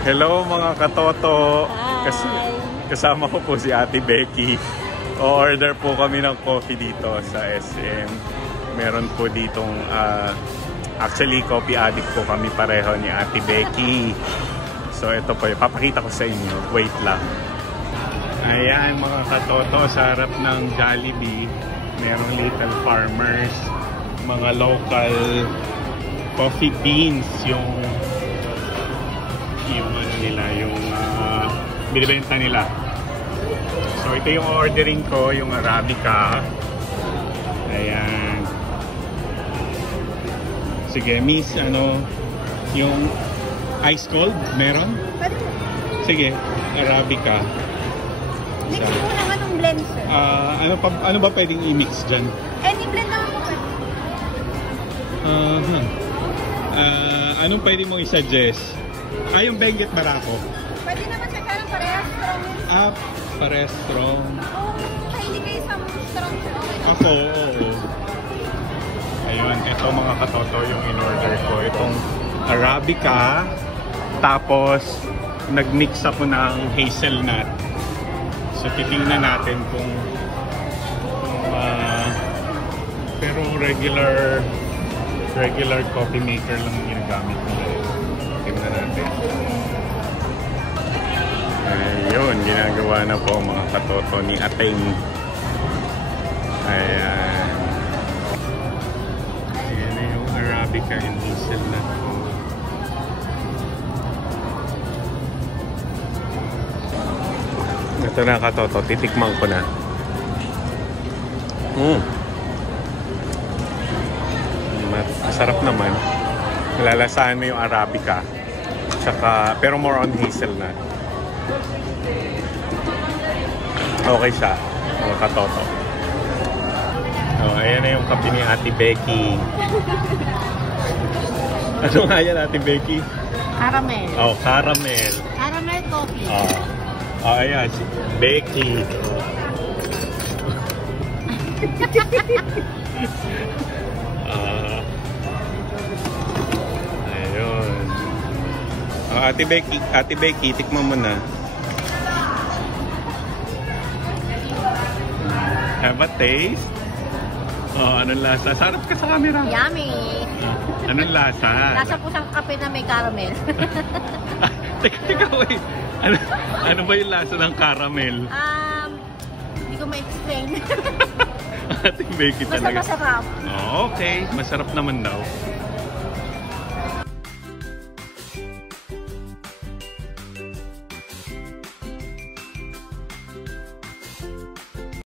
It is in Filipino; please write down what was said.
Hello mga katoto. Hi! Kasama ko po si Ate Becky. O-order po kami ng coffee dito sa SM. Meron po ditong, actually coffee addict po kami pareho ni Ate Becky. So ito po, papakita ko sa inyo. Wait lang. Ayan mga katoto, sa harap ng Jollibee, merong Little Farmers, mga local coffee beans, yung ano nila, yung binibenta nila. So ito yung ordering ko, yung Arabica. Ayan. Sige, miss, yung ice cold, meron? Sige, Arabica. Mix mo lang anong blend, sir? Ano ba pwedeng i-mix dyan? Any blend naman po, sir. Anong pwede mong i-suggest? Yung Benguet Barako. Pwede naman siya karang parehas strong. Parehas strong. Hindi kayo sa strong, sir. Ako, oo. Ayun, ito mga katoto yung in-order ko. Itong Arabica. Tapos, nag-mix ako ng hazelnut. So, titingnan natin kung pero regular coffee maker lang ginagamit nila. Tingnan natin. Ayun, ginagawa na po mga katoto ni Ating. Ayan. Ayan na yung Arabica and hazelnut po. Ito na katoto, titikman ko na. Masarap naman. Lalasahan mo yung Arabica. Tsaka, pero more on hazelnut. Okay siya, mga katoto. Ayan na yung kape ni Ate Becky. Ano nga yan, Ate Becky? Caramel. Caramel. Caramel coffee. Ayan, si Becky. Ayun. Ate Becky, tikman mo na. Have a taste? Anong lasa? Sarap ka sa camera. Yummy! Anong lasa? Lasa po siyang kape na may caramel. Teka, wait. Ano ba yung lasa ng caramel? Hindi ko ma-explain. Ate Becky talaga. Basta masarap. Okay, masarap naman daw.